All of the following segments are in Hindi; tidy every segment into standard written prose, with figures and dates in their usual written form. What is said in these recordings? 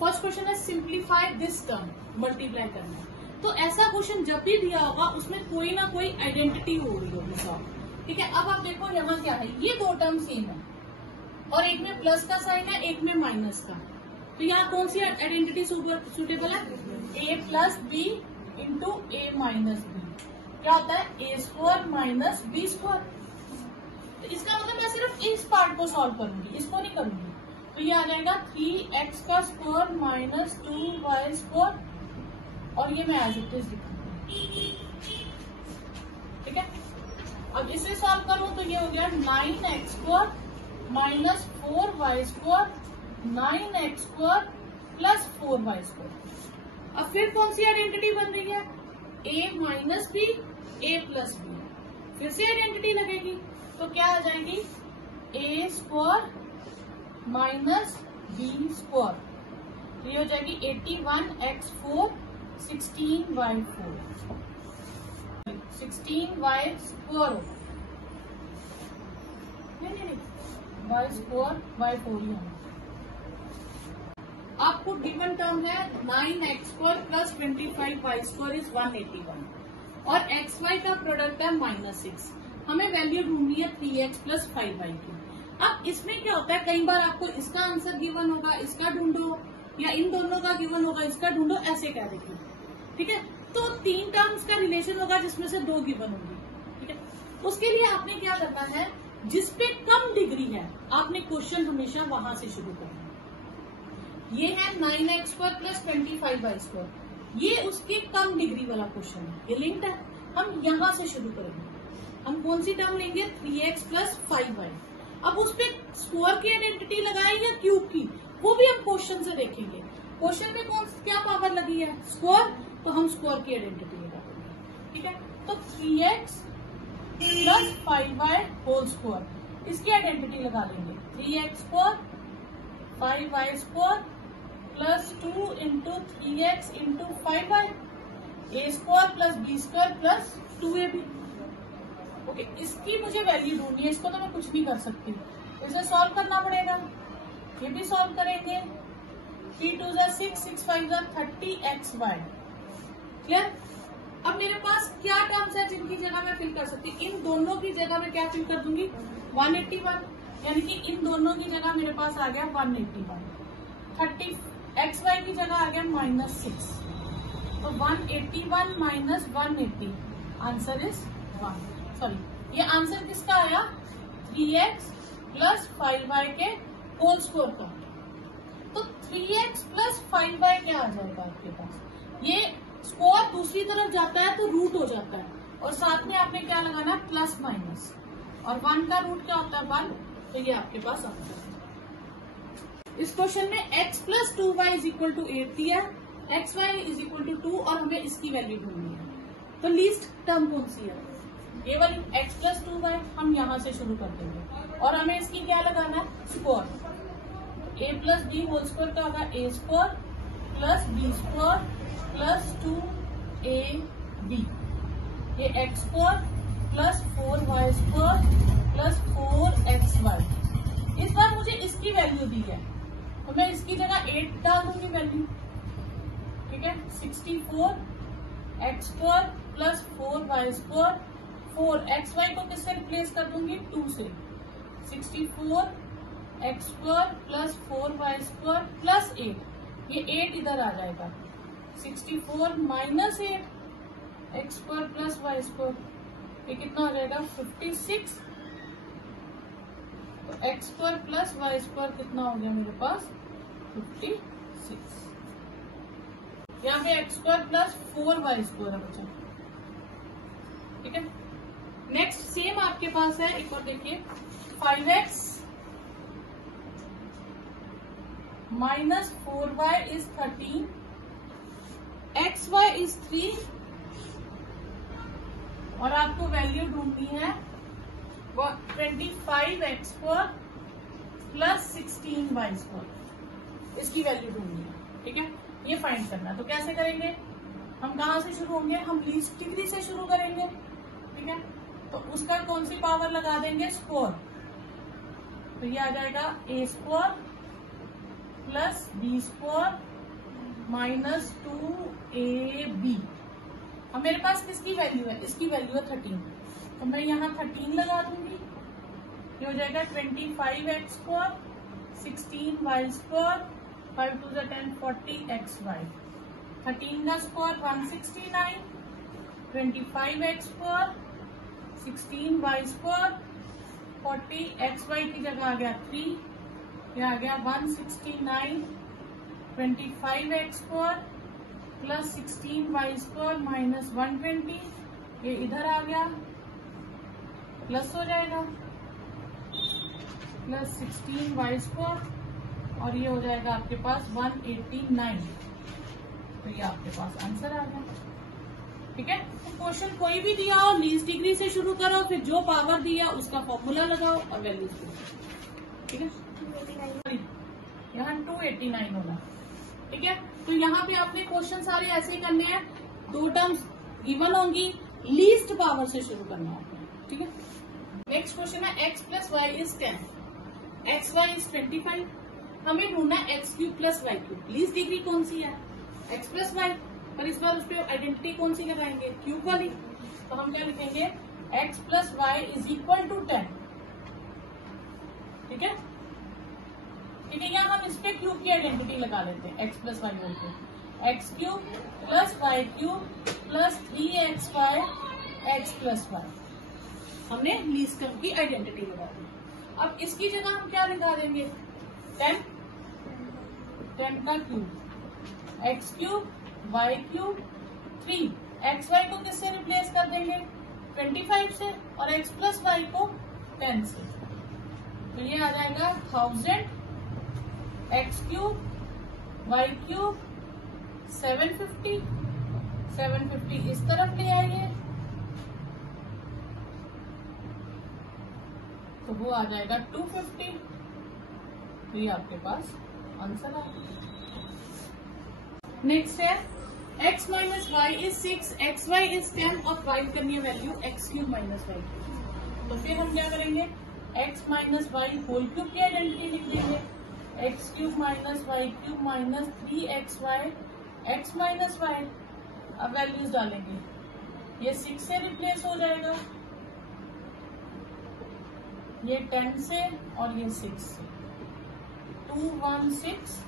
फर्स्ट क्वेश्चन है सिंप्लीफाई दिस टर्म, मल्टीप्लाई करना है। तो ऐसा क्वेश्चन जब भी दिया होगा उसमें कोई ना कोई आइडेंटिटी हो रही होगी सॉल्व। ठीक है, अब आप देखो यहाँ क्या है, ये दो टर्म सेम है और एक में प्लस का साइन है, एक में माइनस का। तो यहाँ कौन सी आइडेंटिटी सुटेबल है? ए प्लस बी इंटू ए माइनस बी। क्या होता है? ए स्क्वायर माइनस बी स्क्वायर। तो इसका मतलब मैं सिर्फ इस पार्ट को सॉल्व करूंगी, इसको नहीं करूंगी। तो ये आ जाएगा 3x का स्क्वायर माइनस 2y स्क्वायर, और ये मैं एज इट इज लिखूंगी। ठीक है, अब इसे सॉल्व करूं तो ये हो गया 9x square minus 4y square 9x square plus 4y square. अब फिर कौन सी आइडेंटिटी बन रही है? a minus B A plus B. फिर से आइडेंटिटी लगेगी तो क्या आ जाएगी? a square minus B square. तो ये हो जाएगी 81x4 16y4 16y स्क्वायर। नहीं y स्क्वायर y4 ही है। आपको गिवन टर्म है 9x square plus 25y square is 181 और xy का प्रोडक्ट है -6। हमें वैल्यू ढूंढनी है 3x प्लस 5y की। अब इसमें क्या होता है, कई बार आपको इसका आंसर गिवन होगा, इसका ढूंढो, या इन दोनों का गिवन होगा, इसका ढूंढो, ऐसे क्या देखिए। ठीक है, तो 3 टर्म्स का रिलेशन होगा जिसमें से 2 गिवन होंगी। ठीक है, उसके लिए आपने क्या करना है, जिसपे कम डिग्री है आपने क्वेश्चन हमेशा वहां से शुरू करना है। ये है 9x square plus 25y square, ये उसके कम डिग्री वाला क्वेश्चन है, ये लिंक्ड है। हम यहाँ से शुरू करेंगे। हम कौन सी टर्म लेंगे? 3x plus 5y। अब उस पे स्क्वायर की आइडेंटिटी लगाए या क्यूब की, वो भी हम क्वेश्चन से देखेंगे। क्वेश्चन में क्या पावर लगी है? स्क्वायर, तो हम स्क्वायर की आइडेंटिटी लगा देंगे। ठीक है, तो 3x plus 5y whole square, इसकी आइडेंटिटी लगा लेंगे। 3x square 5y square plus 2 into 3x into 5y, A square plus B square plus 2ab। Okay, इसकी मुझे वैल्यू ढूंढनी है, इसको तो मैं कुछ नहीं कर सकती, इसे सॉल्व करना पड़ेगा। ये भी सॉल्व करेंगे। 3 2 6 6 5 30xy। क्लियर? अब मेरे पास क्या टर्म्स है जिनकी जगह मैं फिल कर सकती? इन दोनों की जगह मैं क्या फिल कर दूंगी? 181, यानी कि इन दोनों की जगह मेरे पास आ गया 181। 30xy की जगह आ गया -6, तो 181 माइनस 180, आंसर इज 1। सॉरी, ये आंसर किसका आया? 3x प्लस 5y के होल स्क्वायर का। तो 3x प्लस 5y क्या आ जाएगा आपके पास? ये स्क्वायर दूसरी तरफ जाता है तो रूट हो जाता है, और साथ में आपने क्या लगाना? प्लस माइनस, और 1 का रूट क्या होता है? 1। तो ये आपके पास आंसर है। इस क्वेश्चन में x plus 2y is equal to 8 दिया, xy इज इक्वल टू 2, और हमें इसकी वैल्यू ढूंढनी है। तो लीस्ट टर्म कौन सी है? ये वाली x प्लस 2y। हम यहाँ से शुरू कर देंगे, और हमें इसकी क्या लगाना है? Square. a plus B whole square का होगा a square plus B square plus 2ab। ये x square plus 4y square plus 4xy। इस बार मुझे इसकी वैल्यू दी है, तो मैं इसकी जगह 8 डाल दूंगी वैल्यू। ठीक है, 64x square plus 4y square 4xy को किससे रिप्लेस कर दूंगी? 2 से। 64x square plus 4y square plus 8, ये 8 इधर आ जाएगा। 64 minus 8 x square plus y square, ये कितना हो जाएगा? 56। तो x square plus y square कितना हो गया मेरे पास? 56। यहाँ पे x square plus 4y square बचा। ठीक है, नेक्स्ट सेम आपके पास है एक और, देखिए 5x minus 4y is 13, xy is 3, और आपको वैल्यू ढूंढनी है 25x square plus 16y square, इसकी वैल्यू ढूंढनी है। ठीक है, ये फाइंड करना है। तो कैसे करेंगे? हम कहाँ से शुरू होंगे? हम लीस्ट डिग्री से शुरू करेंगे। ठीक है, तो उसका कौन सी पावर लगा देंगे? स्क्वायर। तो ये आ जाएगा a square plus B square minus 2ab। अब मेरे पास किसकी वैल्यू है, इसकी वैल्यू है 13, तो मैं यहाँ 13 लगा दूंगी। ये हो जाएगा 25x square 16y square 5 2 10 40xy। 13 का square 169, 25x square 16y square 40xy की जगह आ गया 3, ये आ गया 169 25x square plus 16y square minus 120, ये इधर आ गया प्लस हो जाएगा प्लस 16y स्क्वायर और ये हो जाएगा आपके पास 189। तो ये आपके पास आंसर आ गया। ठीक है, तो क्वेश्चन कोई भी दिया हो लीस्ट डिग्री से शुरू करो, फिर जो पावर दिया उसका फॉर्मूला लगाओ और वैल्यू। ठीक है, यहाँ 289 होगा। ठीक है, तो यहाँ पे आपने क्वेश्चन सारे ऐसे ही करने हैं, दो टर्म्स गिवन होंगी, लीस्ट पावर से शुरू करना है। ठीक है, नेक्स्ट क्वेश्चन है x plus Y is 10, X Y is 25। हमें ढूंढना X cube plus Y cube. Least degree कौन सी है, एक्स प्लस वाई, पर इस बार उस पर आइडेंटिटी कौन सी लगाएंगे, क्यूब वाली। तो हम क्या लिखेंगे, x plus Y is equal to 10। ठीक है, ठीक है, यहाँ हम इस पे क्यूब की आइडेंटिटी लगा लेते हैं, एक्स प्लस वाई बोल के, X cube plus Y cube plus 3xy X plus Y. हमने लीस्ट टर्म की आइडेंटिटी लगा दी। अब इसकी जगह हम क्या लगा देंगे, 10 का cube X cube Y cube 3 X Y को किससे रिप्लेस कर देंगे, 25 से, और एक्स प्लस वाई को 10 से। तो ये आ जाएगा 1000 एक्स क्यूब वाई क्यूब 750 इस तरफ ले आइए तो वो आ जाएगा 250। तो ये आपके पास आंसर आ गया। नेक्स्ट है x minus Y is 6, X Y is 10 और फाइंड करनी है value X cube minus Y cube. तो फिर हम क्या करेंगे, x minus Y whole cube की आइडेंटिटी लिख देंगे, X cube minus Y cube minus 3xy X minus Y. अब वैल्यूज डालेंगे, ये 6 से रिप्लेस हो जाएगा, ये 10 से और ये 6 से, 216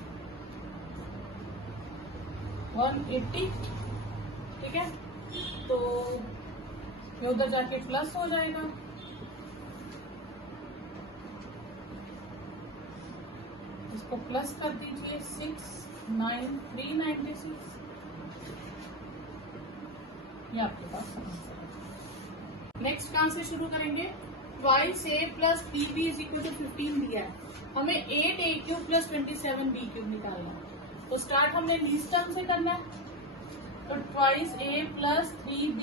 180। ठीक है, तो ये उधर जाके प्लस हो जाएगा, इसको प्लस कर दीजिए 69396। ये आपके पास नेक्स्ट कहां से शुरू करेंगे, twice a plus 3b is equal to 15 दिया है, हमें 8a cube plus 27b cube निकालना है। तो स्टार्ट हमने लीस्ट टर्म से करना है, तो twice a plus 3b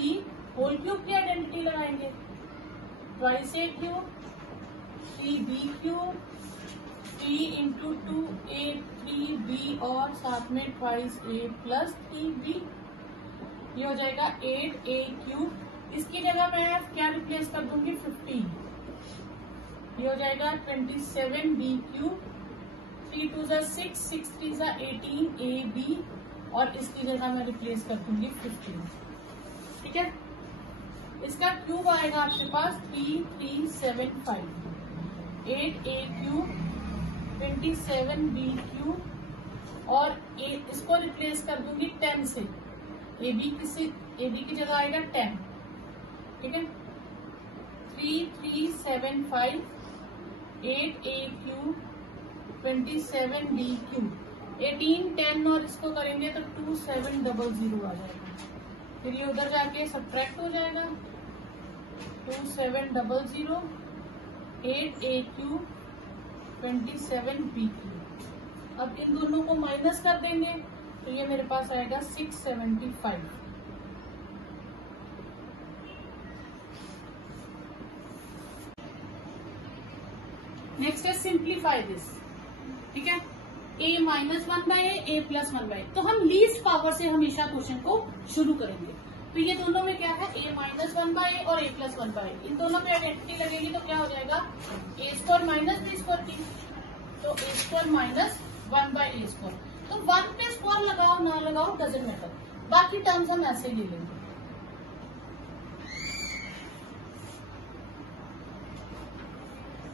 whole cube की आइडेंटिटी लगाएंगे, twice a cube 3b cube 3 into 2a 3b और साथ में ट्वाइस a प्लस 3b। ये हो जाएगा 8a क्यूब, इसकी जगह मैं क्या रिप्लेस कर दूंगी 15। ये हो जाएगा 27b क्यूब, 3 2 6 6 3 18ab और इसकी जगह मैं रिप्लेस कर दूंगी 15। ठीक है, इसका क्यूब आएगा आपके पास 3375, 8a क्यूब 27b क्यूब और इसको रिप्लेस कर दूंगी 10 से, ab की जगह आएगा 10। ठीक है, 3375 8a क्यूब 27b क्यूब 18 10 और इसको करेंगे तो 2700 आ जाएगा। फिर ये उधर जाके सब्ट्रैक्ट हो जाएगा, 2700 8a क्यूब 27b क्यूब। अब इन दोनों को माइनस कर देंगे तो ये मेरे पास आएगा 675। नेक्स्ट है सिंप्लीफाई दिस। ठीक है, a minus 1/a a plus 1/a। तो हम लीस्ट पावर से हमेशा क्वेश्चन को शुरू करेंगे। तो ये दोनों में क्या है, a माइनस 1/a और a प्लस 1/a, इन दोनों में आइडेंटिटी लगेगी तो क्या हो जाएगा a square minus b square की, तो a स्क्वायर माइनस 1/a²। तो 1 पे स्क्वायर लगाओ ना लगाओ डजंट मैटर, बाकी टर्म्स हम ऐसे ही ले लेंगे।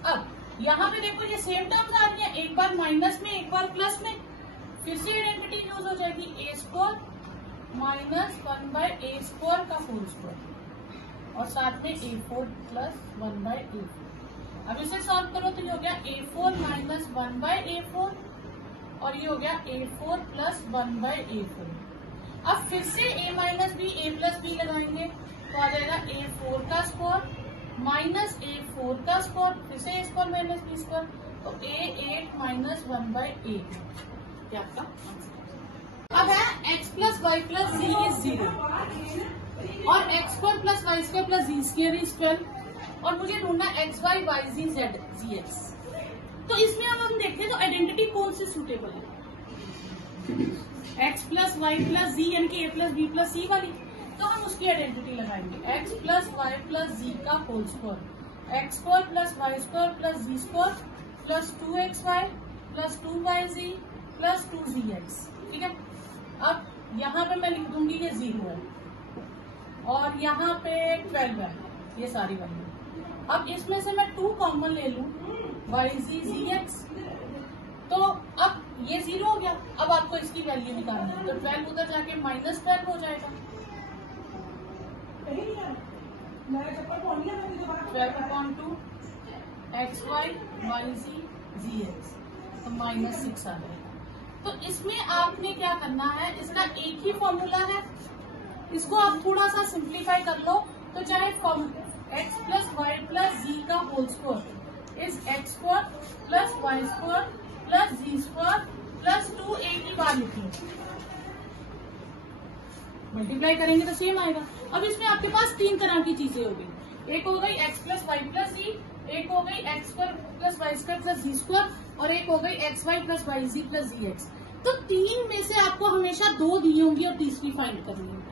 अब यहाँ पे देखो ये सेम टर्म्स आ रही है, एक बार माइनस में एक बार प्लस में, फिर से आइडेंटिटी यूज हो जाएगी, a² माइनस 1/a² का होल स्क्वायर और साथ में a4 प्लस 1/a4। अब इसे सॉल्व करो तो ये हो गया a4 माइनस 1/a4 और ये हो गया a4 प्लस 1/a4। अब फिर से a minus B a plus B लगाएंगे तो आ जाएगा a4 का स्क्वायर माइनस a4 का स्क्वायर, फिर से a² माइनस b², तो a8 माइनस 1/8 क्या आपका आंसर। अब है x plus Y plus z is 0 और x² plus y² plus z² is 12 और मुझे ढूंढना x y y z z z x। तो इसमें अब हम देखते हैं तो आइडेंटिटी कौन सी सूटेबल है, x plus Y plus z यानी कि a plus B plus C वाली, तो हम उसकी आइडेंटिटी लगाएंगे, x plus Y plus z का whole square, x² plus y² plus z² plus 2xy plus 2yz plus 2zx। ठीक है, अब यहाँ पे मैं लिख दूंगी ये 0 है और यहाँ पे 12 है, ये सारी वैल्यू। अब इसमें से मैं 2 कॉमन ले लूं, yz zx, तो अब ये 0 हो गया। अब आपको इसकी वैल्यू निकालनी है, तो 12 उधर जाके माइनस 12 हो जाएगा, 12/2 xy yz zx, तो -6 आ जाएगा। तो इसमें आपने क्या करना है, इसका एक ही फॉर्मूला है, इसको आप थोड़ा सा सिंप्लीफाई कर लो, तो चाहे x plus Y plus z का whole square is x² plus y² plus z² plus 2a की बार लिखिए, मल्टीप्लाई करेंगे तो सेम आएगा। अब इसमें आपके पास 3 तरह की चीजें होगी, एक हो गई x plus Y plus z, एक हो गई x² plus y² plus z² और एक हो गई xy plus yz plus zx। तो 3 में से आपको हमेशा 2 दी होंगी और तीसरी फाइंड करनी होगी।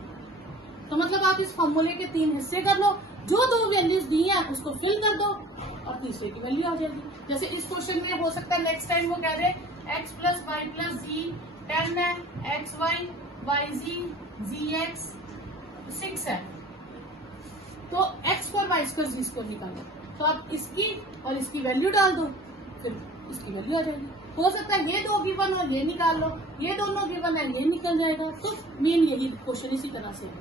तो मतलब आप इस फॉर्मूले के 3 हिस्से कर लो, जो 2 वैल्यूज दी है उसको फिल कर दो और तीसरे की वैल्यू आ जाएगी। जैसे इस क्वेश्चन में हो सकता है नेक्स्ट टाइम वो कह रहे x plus Y plus z 10 है, xy yz zx 6 है, तो x² y² z² निकालो, तो आप इसकी और इसकी वैल्यू डाल दो, फिर इसकी वैल्यू आ जाएगी। हो सकता है ये 2 गिवन हो, ये निकाल लो, ये दोनों गिवन है, ये निकल जाएगा। तो मेन यही क्वेश्चन इसी तरह से है।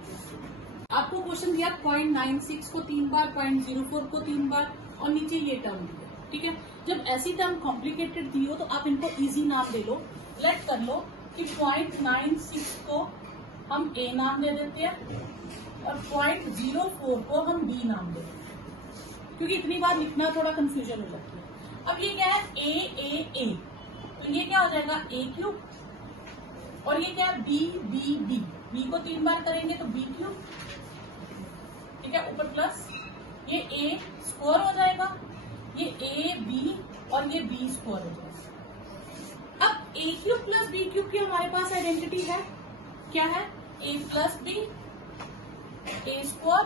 आपको क्वेश्चन दिया 0.96 को 3 बार, 0.04 को 3 बार और नीचे ये टर्म दिया। ठीक है, जब ऐसी टर्म कॉम्प्लिकेटेड दी हो तो आप इनको इजी नाम दे लो, लेट कर लो कि 0.96 को हम a नाम दे देते हैं और 0.04 को हम b नाम दे देते हैं, क्योंकि इतनी बार लिखना थोड़ा कंफ्यूजन हो जाती है। अब ये क्या है, a, तो ये क्या हो जाएगा a³ और ये क्या है b को 3 बार करेंगे तो b³। ठीक है, ऊपर प्लस ये a² हो जाएगा, ये ab और ये b² हो जाएगा। अब a³ प्लस b³ की हमारे पास आइडेंटिटी है, क्या है, a plus b a²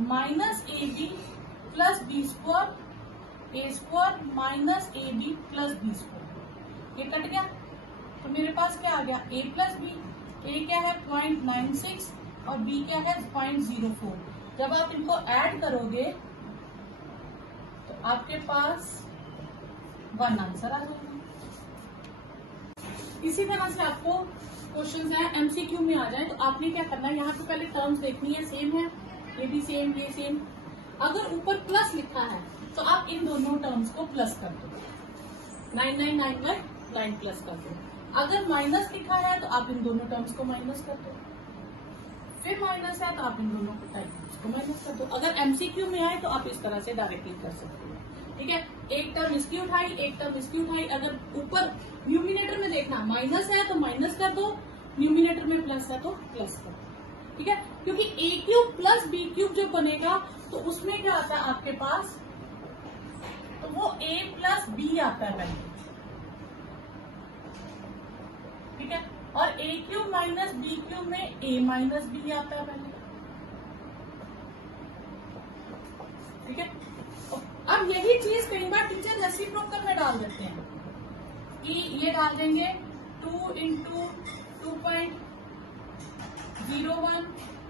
minus ab plus b² a² minus ab plus b²। ये कट गया तो मेरे पास क्या आ गया, a प्लस b, a क्या है 0.96 और b क्या है 0.04। जब आप इनको ऐड करोगे तो आपके पास 1 आंसर आ जाएगा। इसी तरह से आपको क्वेश्चन है एमसीक्यू में आ जाए तो आपने क्या करना है, यहाँ पे पहले टर्म्स देखनी है, सेम है, ये भी सेम, ये सेम। अगर ऊपर प्लस लिखा है तो आप इन दोनों टर्म्स को प्लस कर दो, 9999 प्लस कर दो। अगर माइनस लिखा है तो आप इन दोनों टर्म्स को माइनस कर दो, फिर माइनस है तो आप इन दोनों टर्म्स को माइनस कर दो। अगर एमसीक्यू में आए तो आप इस तरह से डायरेक्टली कर सकते हो। ठीक है, एक टर्म इसकी उठाई, एक टर्म इसकी उठाई। अगर ऊपर न्यूमिनेटर में देखना माइनस है तो माइनस कर दो, न्यूमिनेटर में प्लस है तो प्लस कर दो। ठीक है, क्योंकि a³ प्लस b³ जो बनेगा तो उसमें क्या आता है आपके पास, तो वो a प्लस b आता है पहले। ठीक है, और a³ माइनस b³ में a माइनस b आता है पहले। ठीक है, अब यही चीज कई बार टीचर रेसिप्रोकल में डाल देते हैं, कि ये डाल देंगे 2 into 2.01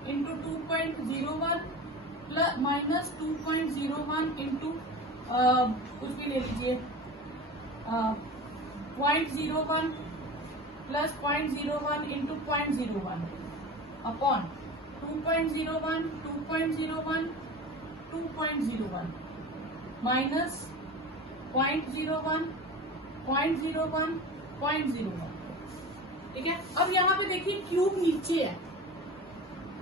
into 2.01 plus minus 2.01 into कुछ भी ले लीजिए 0.01 प्लस 0.01 इंटू 0.01 अपॉन 2.01 2.01 2.01 माइनस 0.01 0.01 0.01। ठीक है, अब यहाँ पे देखिए क्यूब नीचे है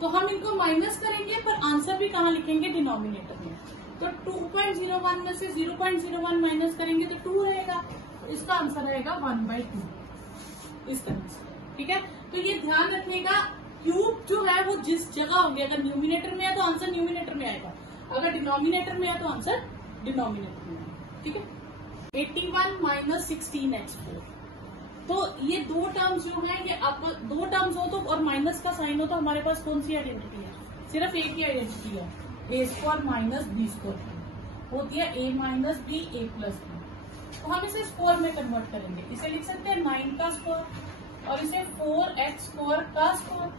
तो हम इनको माइनस करेंगे पर आंसर भी कहाँ लिखेंगे, डिनोमिनेटर में। तो 2.01 में से 0.01 माइनस करेंगे तो 2 रहेगा, इसका आंसर रहेगा 1/2 इस तरह से। ठीक है, तो ये ध्यान रखिएगा क्यूब जो है वो जिस जगह होंगे, अगर न्यूमिनेटर में है तो आंसर न्यूमिनेटर में आएगा, अगर डिनोमिनेटर में है तो आंसर डिनोमिनेटर में आएगा। ठीक है, 81 माइनस 16x4। तो ये दो टर्म्स जो है ये आप दो टर्म्स हो तो और माइनस का साइन हो तो हमारे पास कौन सी आइडेंटिटी है, सिर्फ एक ही आइडेंटिटी है, a square minus B square होती है a minus B a plus B. तो हम इसे स्क्वायर में कन्वर्ट करेंगे, इसे लिख सकते हैं 9 का स्क्वायर और इसे 4x स्क्वायर का स्क्वायर,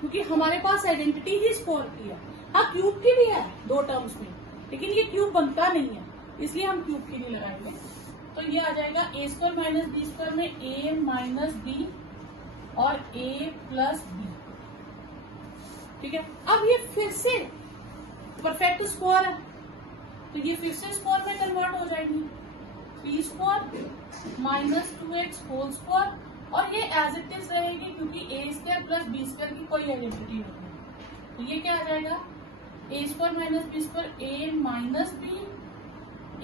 क्योंकि हमारे पास आइडेंटिटी ही स्क्वायर की है। हाँ क्यूब की भी है दो टर्म्स में, लेकिन ये क्यूब बनता नहीं है इसलिए हम क्यूब की नहीं लगाएंगे। तो ये आ जाएगा a square minus B square में a माइनस बी और a प्लस बी। ठीक है, अब ये फिर से परफेक्ट स्क्वायर है तो ये फिर से स्क्वायर में कन्वर्ट हो जाएगी, B square minus 2x whole square और ये एज इट इज रहेगी क्योंकि a square plus B square की कोई आइडेंटिटी नहीं है। तो ये क्या आ जाएगा, a square minus B square a minus B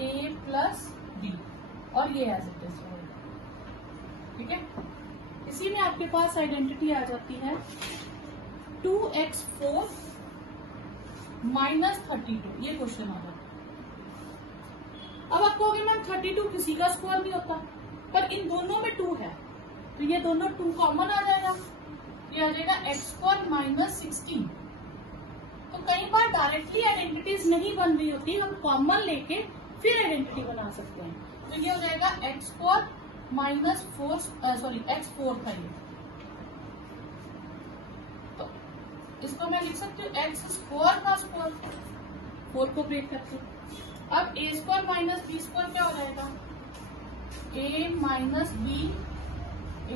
a plus B और ये एज इट इज रहेगा। ठीक है, इसी में आपके पास आइडेंटिटी आ जाती है 2x4 माइनस 32, ये क्वेश्चन आ जाता है। अब आप कहोगे मैम 32 किसी का स्क्वायर नहीं होता, पर इन दोनों में 2 है तो ये दोनों 2 कॉमन आ जाएगा, ये आ जाएगा x स्क्वायर माइनस 16। तो कई बार डायरेक्टली आइडेंटिटीज नहीं बन रही होती, हम कॉमन लेके फिर आइडेंटिटी बना सकते हैं। तो ये हो जाएगा x स्क्वायर माइनस 4 x4 था ये, तो इसको मैं लिख सकती हूँ x स्क्वायर का स्क्वायर 4 को ब्रेक करके। अब a square minus B square क्या हो जाएगा, a minus B a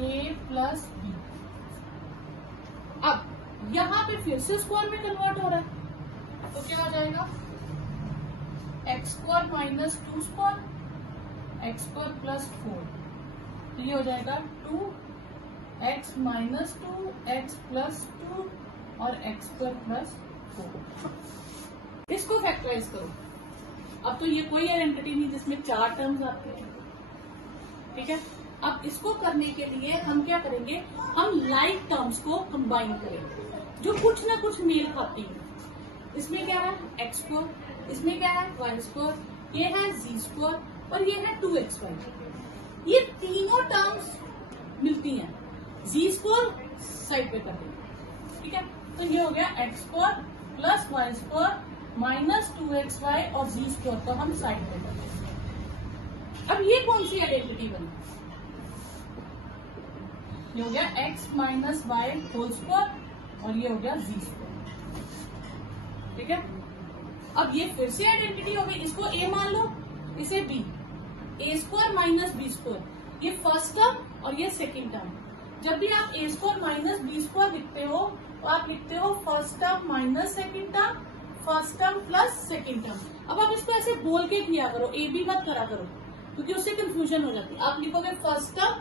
plus B. अब यहाँ पे फिर से स्क्वायर में कन्वर्ट हो रहा है तो क्या हो जाएगा, x square minus 2 square x square plus 4। तो ये हो जाएगा 2x माइनस 2 एक्स प्लस 2 और एक्स स्क्वायर प्लस 4। इसको फैक्टराइज करो। अब तो ये कोई आइडेंटिटी नहीं जिसमें 4 टर्म्स आते हैं। ठीक है, अब इसको करने के लिए हम क्या करेंगे, हम लाइक टर्म्स को कंबाइन करेंगे जो कुछ ना कुछ मेल खाती है। इसमें क्या है एक्स स्क्वायर, इसमें क्या है वाई स्क्वायर, ये है जी स्क्वायर और ये है 2xy। ये तीनों टर्म्स मिलती हैं, जी स्क्वायर साइड पे कर देंगे। ठीक है, तो ये हो गया X square plus Y square minus 2xy और जी स्क्वायर को हम साइड पे कर देंगे। अब ये कौन सी आइडेंटिटी बनी, ये हो गया x minus Y whole square और ये हो गया जी स्क्वायर। ठीक है, अब ये फिर से आइडेंटिटी हो गई, इसको a मान लो इसे b, a square minus B square, ये फर्स्ट टर्म और ये सेकेंड टर्म। जब भी आप a square minus B square लिखते हो तो आप लिखते हो first term minus second term, first term plus second term. अब आप इसको ऐसे बोल के किया करो, ए बी मत करा करो क्योंकि उससे कंफ्यूजन हो जाती है। आप लिखोगे first term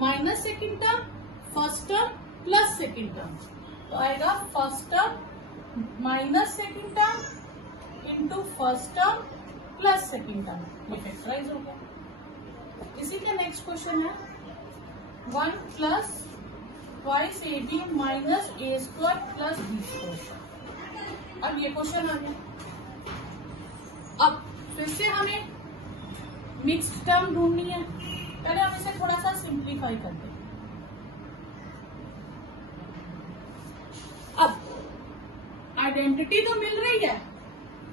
minus second term, first term plus second term, तो आएगा first term minus second term into first term plus second term, ये फैक्टराइज हो गया। इसी का नेक्स्ट क्वेश्चन है 1 plus twice A B minus A square plus B square. अब ये क्वेश्चन आ गया। अब फिर से हमें मिक्स्ड टर्म ढूंढनी है, पहले हम इसे थोड़ा सा सिंप्लीफाई करते हैं। अब आइडेंटिटी तो मिल रही है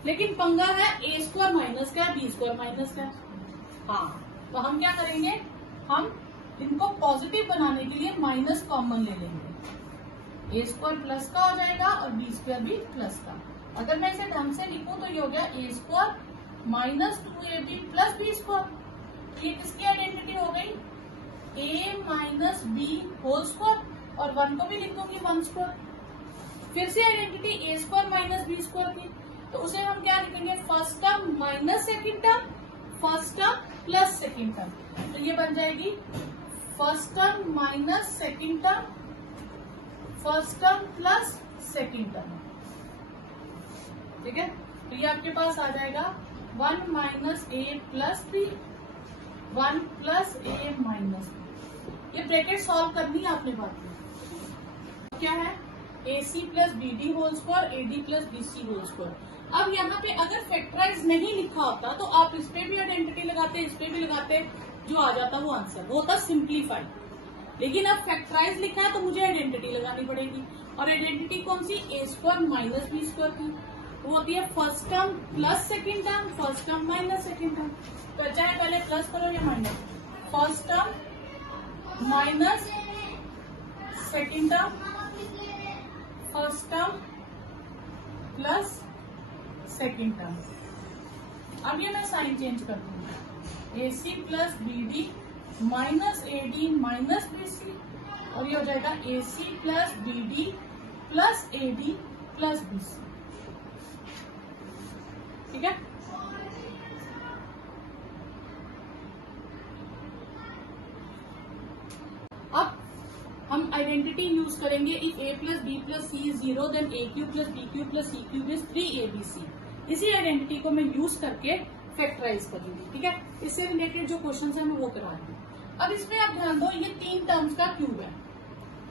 लेकिन पंगा है ए स्क्वायर माइनस का, बी स्क्वायर माइनस का। हाँ, तो हम क्या करेंगे, हम इनको पॉजिटिव बनाने के लिए माइनस कॉमन ले लेंगे। ए स्क्वायर प्लस का हो जाएगा और बी स्क्वायर भी प्लस का। अगर मैं इसे ढंग से लिखूं तो ये हो गया A square minus 2ab plus B square. ये किसकी आइडेंटिटी हो गई, A minus B whole square, और 1 को भी लिख दूंगी 1 स्क्वायर। फिर से आइडेंटिटी ए स्क्वायर माइनस बी स्क्वायर थी, तो उसे हम क्या लिखेंगे, first term minus second term, first term plus second term. तो ये बन जाएगी first term minus second term, first term plus second term. ठीक है, तो ये आपके पास आ जाएगा 1 माइनस ए प्लस बी, 1 प्लस ए माइनस बी। ये ब्रैकेट सॉल्व करनी है आपने बात में। क्या है, ए C plus B D whole square, A D plus B C whole square. अब यहाँ पे अगर फैक्टराइज नहीं लिखा होता तो आप इस पे भी आइडेंटिटी लगाते, इस पे भी लगाते, जो आ जाता वो आंसर, वो होता सिंप्लीफाइड। लेकिन अब फैक्टराइज लिखा है तो मुझे आइडेंटिटी लगानी पड़ेगी, और आइडेंटिटी कौन सी, A square minus B square की। वो होती है first term plus second term, first term minus second term. तो चाहे पहले प्लस करो या minus, first term minus second term, first term plus second term. अब ये मैं साइन चेंज कर दूंगी, A C plus B D minus A D minus B C, और ये हो जाएगा A C plus B D plus A D plus B C. ठीक है, अब हम आइडेंटिटी यूज करेंगे, if A plus B plus C is 0 then A cube plus B cube plus C cube is 3abc। इसी आइडेंटिटी को मैं यूज करके फैक्टराइज करूंगी। ठीक है, इससे रिलेटेड जो क्वेश्चन है मैं वो करा दूंगी। अब इसमें आप ध्यान दो, ये 3 टर्म्स का क्यूब है।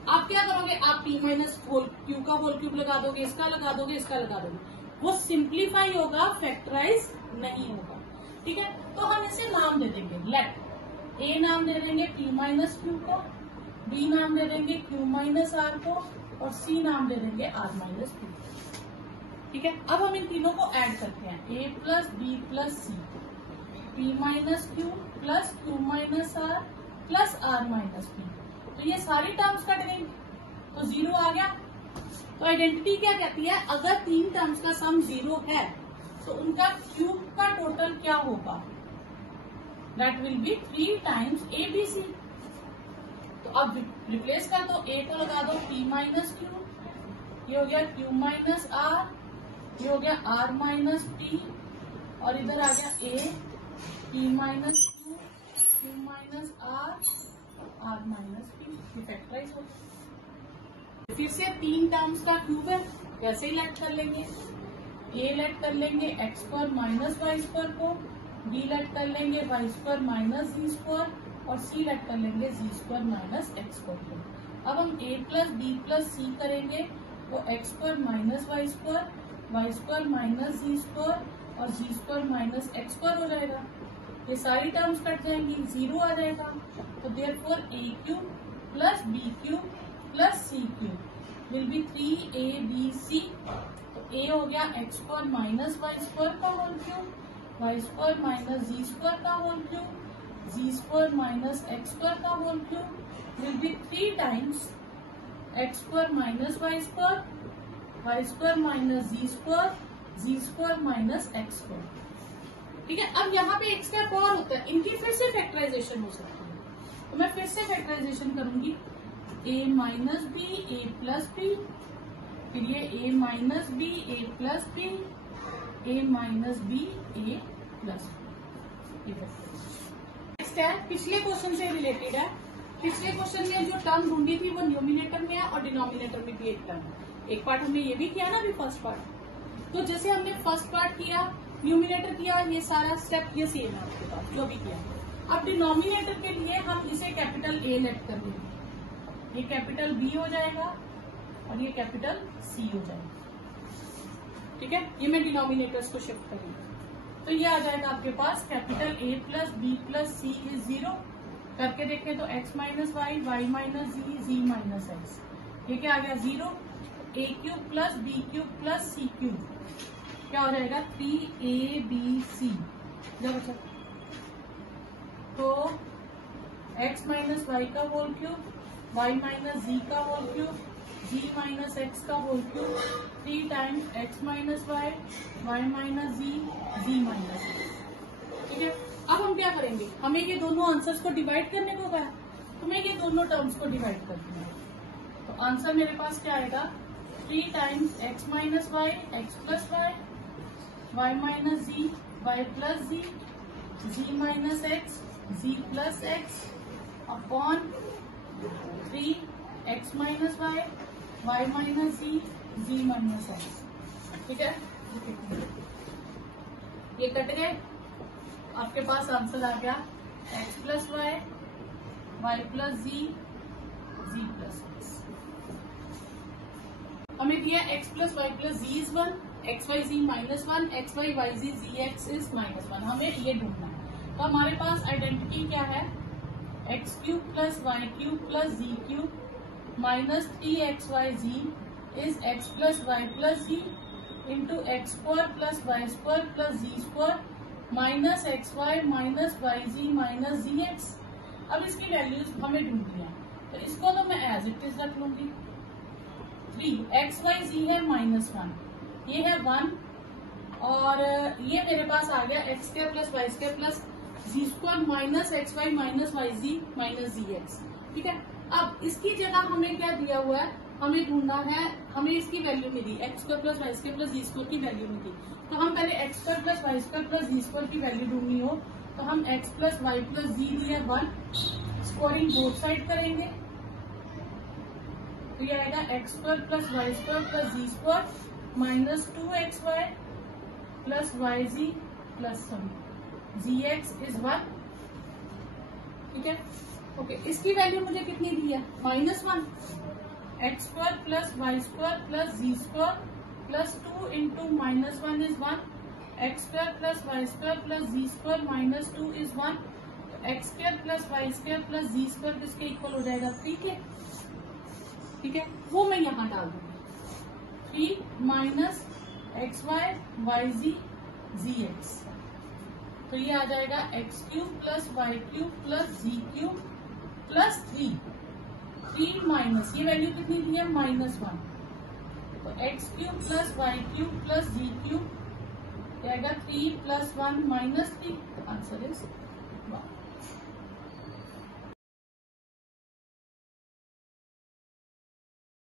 आप क्या करोगे, आप p माइनस होल क्यूब का होल क्यूब लगा दोगे, इसका लगा दोगे, इसका लगा दोगे, वो सिंप्लीफाई होगा, फैक्टराइज नहीं होगा। ठीक है, तो हम इसे नाम दे देंगे, लेट ए नाम दे देंगे p माइनस क्यू को, b नाम दे देंगे q माइनस आर को, और c नाम दे देंगे r माइनस क्यू। ठीक है, अब हम इन तीनों को ऐड करते हैं, a plus B plus C, p minus Q plus q minus R plus r minus P. तो ये सारी टर्म्स कट गई, तो 0 आ गया। तो आइडेंटिटी क्या कहती है, अगर 3 टर्म्स का सम 0 है तो उनका क्यूब का टोटल क्या होगा, that will be 3 times A B C. तो अब रिप्लेस कर दो, a को लगा दो p माइनस क्यू, ये हो गया q माइनस आर, ये हो गया r माइनस p, और इधर आ गया a p minus Q, q minus R, r minus p। Factorise हो गया। फिर से 3 टर्म्स का क्यूब है, वैसे ही लेट कर लेंगे, a लेट कर लेंगे X square minus Y square को, b लेट कर लेंगे Y square minus G square, और c लेट कर लेंगे G square minus X square को। अब हम a plus B plus C करेंगे, वो X square minus Y square minus G square, और G square minus X square हो जाएगा। ये सारी टर्म्स कट जाएंगी, 0 आ जाएगा। तो therefore A cube plus B cube plus C cube will be 3abc। तो a हो गया X square minus Y square का whole cube, Y square minus G square का whole cube, G square minus X square का whole cube will be 3 times X square minus Y square minus G square minus X square. ठीक है, अब यहाँ पे एक स्टेप और होता है, इनकी फिर से फैक्टराइजेशन हो सकती है। तो मैं फिर से फैक्टराइजेशन करूंगी, a minus B A plus B, फिर ये a minus B A plus B, a minus B A plus B. Next है, पिछले क्वेश्चन से रिलेटेड है। पिछले क्वेश्चन में जो टर्म ढूंढी थी वो न्यूमिनेटर में है और डिनोमिनेटर में भी एक टर्म है। एक पार्ट हमने ये भी किया ना अभी फर्स्ट पार्ट। तो जैसे हमने फर्स्ट पार्ट किया, न्यूमिनेटर किया, ये सारा स्टेप ये सेम है आपके पास जो भी किया। अब डिनोमिनेटर के लिए हम इसे कैपिटल A लेट कर देंगे, ये कैपिटल B हो जाएगा और ये कैपिटल C हो जाएगा। ठीक है, ये मैं डिनोमिनेटर्स को शिफ्ट करूंगी। तो ये आ जाएगा आपके पास capital A plus B plus C is 0। करके देखें तो x minus Y, Y minus G, G minus X, ये क्या आ गया 0। a cube plus B cube plus C cube क्या हो जाएगा 3abc। जब अच्छा तो x माइनस वाई का whole cube, y minus G का whole cube, g minus X का whole cube, 3 times x minus Y, y minus G minus X. ठीक है, अब हम क्या करेंगे, हमें ये दोनों आंसर्स को डिवाइड करने को कहा, हमें ये दोनों टर्म्स को डिवाइड करना है। तो आंसर मेरे पास क्या आएगा, 3 times x minus Y, X plus Y, y minus G, Y plus G minus X, G plus X upon 3 x minus Y minus G minus X. ठीक है, ये कट गए, आपके पास आंसर आ गया x plus Y plus Z plus X. हमें दिया x plus Y plus Z is 1, X Y ji minus 1, X Y Y ji X is minus 1, हमें ये ढूंढना है। तो हमारे पास आइडेंटिटी क्या है, X cube plus Y cube plus ji cube minus 3xyz is X plus Y plus Z into X square plus Y square plus ji square minus X Y minus Y ji minus ji X. अब इसकी वैल्यूज हमें ढूंढनी है, तो इसको तो मैं एज इट इज रख लूंगी। 3xyz है -1, ये है 1, और ये मेरे पास आ गया X square plus Y square plus जी square minus X Y minus Y जी माइनस जी एक्स। ठीक है, अब इसकी जगह हमें क्या दिया हुआ है, हमें ढूंढना है, हमें इसकी वैल्यू मिली X square plus Y square plus जी स्क्वायर की वैल्यू मिली। तो हम पहले X square plus Y square plus जी स्क्वायर की वैल्यू ढूंढनी हो, तो हम X plus Y plus G दिया 1, स्क्वायरिंग बोथ साइड करेंगे, तो ये आएगा X square plus Y square plus ji square minus 2xy plus Y G plus G X is 1। ठीक है, ओके, इसकी वैल्यू मुझे कितनी दी है, -1, X square plus Y square plus ji square plus 2 into -1 is 1, X square plus Y square plus ji square minus 2 is 1, तो X square plus Y square plus जी स्क्वायर किसके इक्वल हो जाएगा 3 के। ठीक है, वो मैं यहाँ डाल दूंगी, 3 माइनस एक्स वाई वाई जी एक्स, तो ये आ जाएगा X cube plus Y cube plus जी क्यूब प्लस 3 माइनस, ये वैल्यू कितनी दी है -1, तो X cube plus Y cube plus जी क्यूब आएगा 3 प्लस 1 माइनस 3, आंसर इज